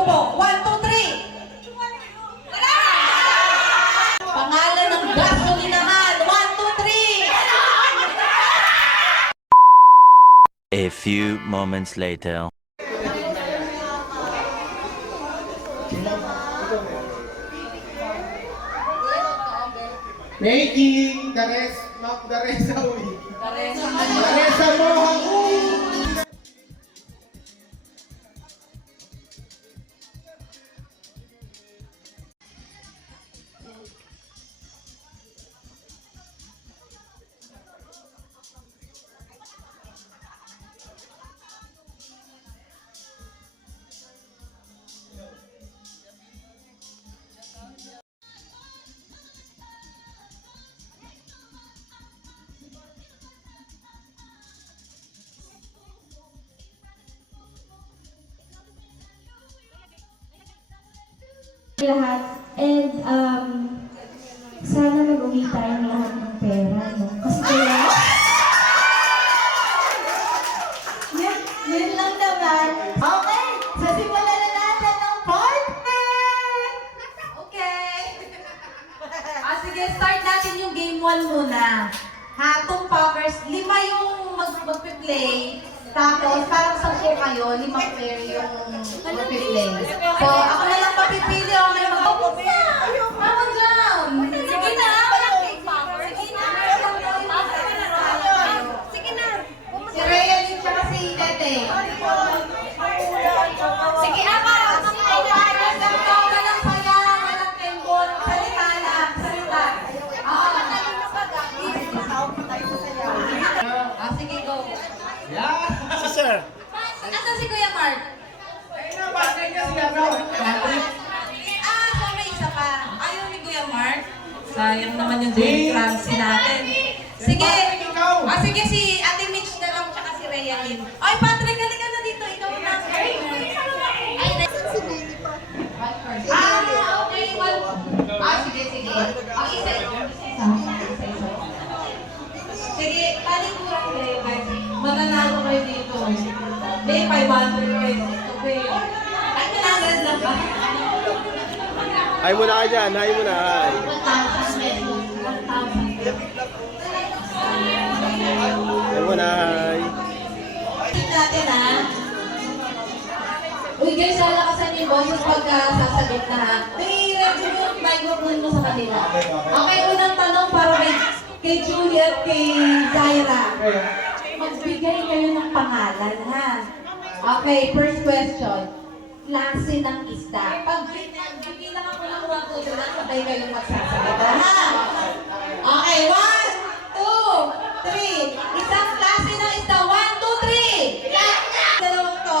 ko po. 1, 2, 3. Pangalan ng gasolinahan. 1, 2, 3. A few moments later. Making Daresa Mohang. Lahat. And sana mag-uwi tayo lahat ng pera, no? Kasi kaya... Yun lang naman. Okay. So, simulan na natin ng partner. Okay. Sige, start natin yung game 1 muna. Hatong Poppers, 5 yung magpe-play. Tapos, parang 10 kayo, 5 pair yung magpe-play. So, ako na lang papipili o may mag-upisa. Ako dyan. Sige na. Sige na. Si Rhea Lynn tsaka si Tete. Sige, ama. Walang saya, walang tembol. Salita lang, salita. Sige, go. Si Sir. Asan si Kuya Mark? So may isa pa. Ayaw ni Kuya Mark. Sayang naman yung Jerry Clancy natin. Sige. Sige, si Ate Mitch na lang tsaka si Rhea Lynn. Ay, Patrick, halika na dito. Ikaw na. Ay, okay. Sige. Isa. Sige, talikuran kayo guys. Mananalo kayo dito. May 500 pesos. Okay. Ay, 100 lang ba? Hay mo na ka dyan, hay mo na. 1,000 pesos. 1,000. Hay mo na, hay. Tingnan natin ha. Uy guys, lalakasan yung boses pagka sasagot na ha. May ready yung microphone mo sa kanila. Okay, unang tanong para kay Julie at kay Zaira. Magbigay kayo ng pangalan ha. Okay, first question. Klase ng isda. Pag bibilang ako ng 1, 2, 3, sabay kayong magsasalita ha. Okay, 1, 2, 3. Isang klase ng isda. 1, 2, 3. Dalawang to.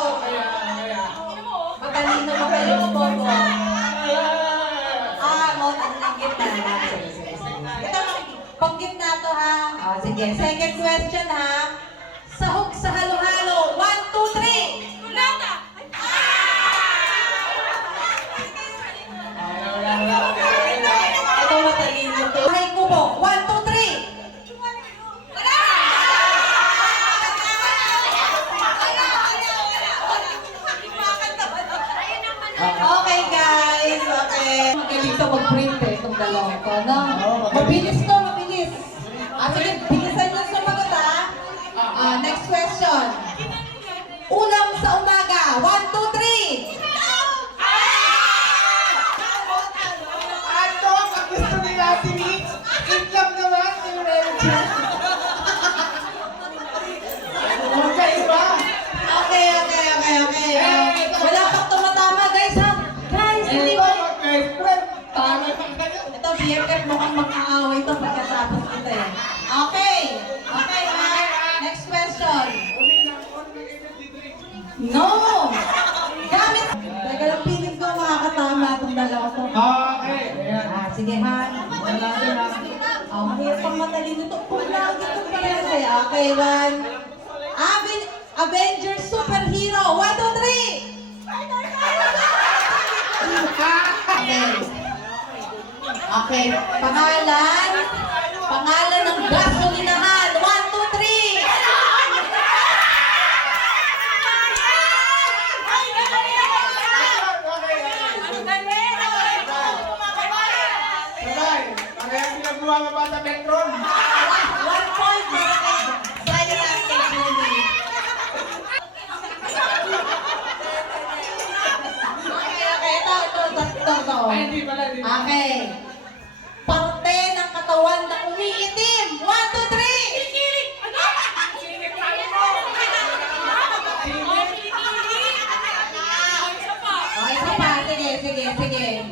Matalino mo kayo mo po. Motan ng gitna. Ito, pang gitna to ha. Sige, second question ha. Sahog sa halo-halo. 1, 2, 3. Nata! Ito matalino to. Bahay ko po. 1, 2, 3. Okay guys, okay. Magaling sa mag-print eh, itong dalawang to, no? Mabilis to, mabilis. Sige, bilisan nyo sumagot ha. Next question. Ulam sa umaga. 1, 2, 3. Ano ang gusto ni Ate Mitch? Itlog naman, yung religion. Okay ba? Okay. Wala pang tumatama guys ha. Guys, hindi Ito, ba? best friend. Tama lang kayo. Ito, BFF mukhang mag-aaway to pagkatapos ito eh. Okay, Mark. Next question. No! Gamit! Teka lang, piling ko makakatama itong dalawa to. Okay. Ayan. Sige ha. Mahirap pang matalino ito. Kung lagi ito parehas eh. Okay, 1. Avengers Superhero. 1, 2, 3! Okay. Pangalan ng gasolinahan. 1, 2, 3! sige.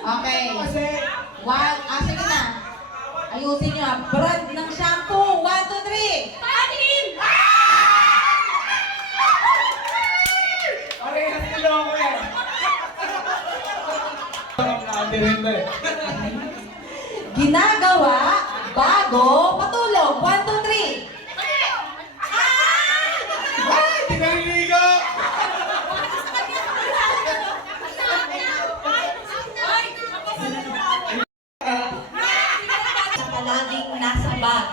Okay. Sige na. Ayusin nyo. Brand ng shampoo. 1, 2, 3. Parehas nila ako yan. Ginagawa bago matulog. 1, 2, 3. Ay! Tinaliligo! Palaging nasa bag.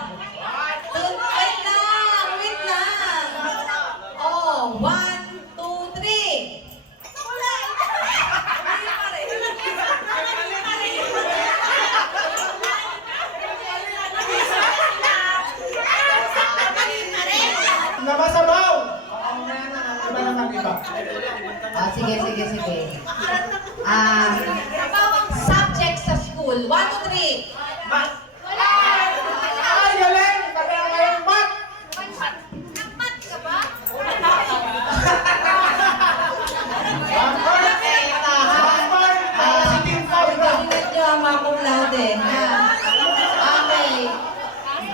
Wait lang! Wait lang! Oh, 1, 2, 3. Namasabaw! Iba naman iba. Sige. Subject sa school. 1, 2, 3. Ay, galing! Pareho kayong mat!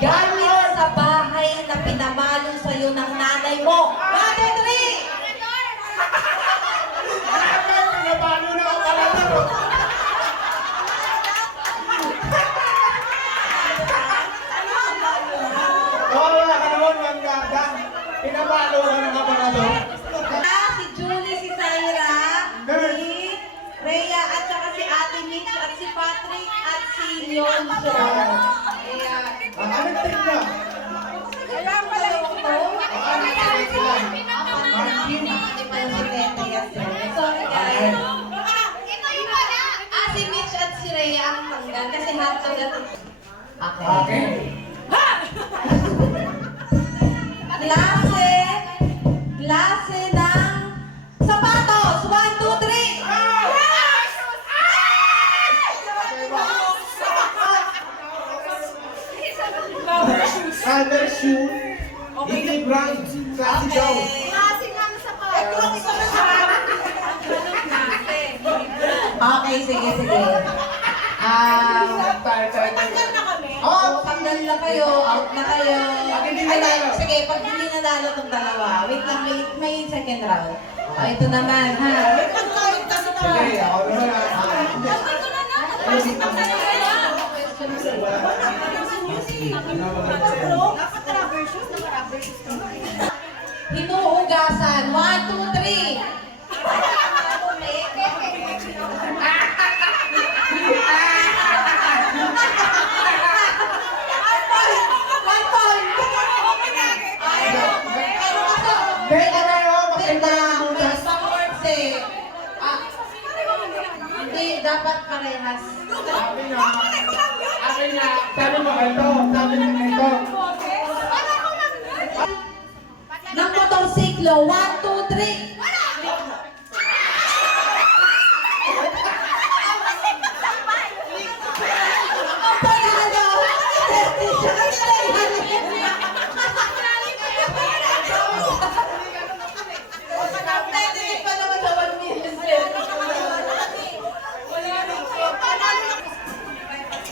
Gamit sa bahay na pinamalo sa'yo ng nanay mo. 1, 2, 3. Pinapalo na ang kalaro. Wala ka naman, Wangada. Pinapalo ka ng kaparador. Si Julie, si Zaira, si Rhea, at saka si Ate Mitch, at si Patrick, at si Leonzo. Ayan. Anong trip na? Kaya pala ito. Sorry guys. Si Mitch at si Rhea ang tanggal kasi hotdog at... Okay. Klase ng sapatos. 1, 2, 3. Color shoe. Hindi brand. Classic daw. Okay, sige. Tanggal na kayo, out na kayo. Sige, pag hindi nanalo itong dalawa, wait lang, may second round. Ito naman, ha? Sige, ako naman. Hinuhugasan. 1, 2, 3. Dapat parehas. Sabi niya, sabi mo ito, sabi niya ito. Ng motorsiklo, 1, 2, 3. Ang panalo!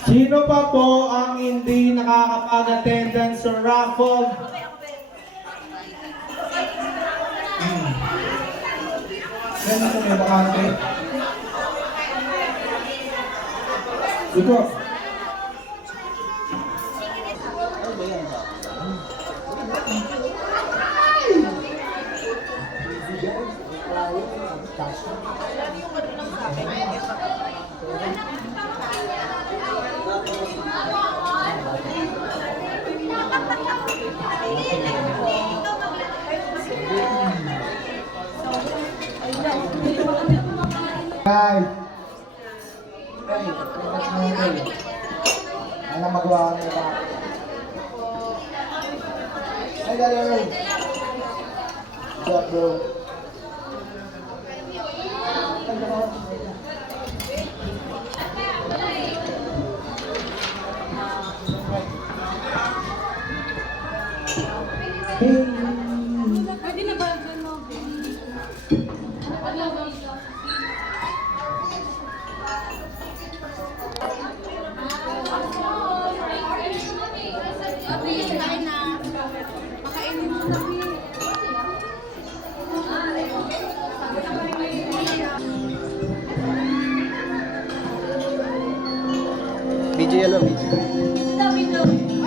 Sino pa po ang hindi nakakapag-attendance sa raffle? Yan ako may bakante. Ito. Guys. Ano magawa ko nila? Hey guys. What's up, bro? Video yan, ma'am. Video. Dami daw.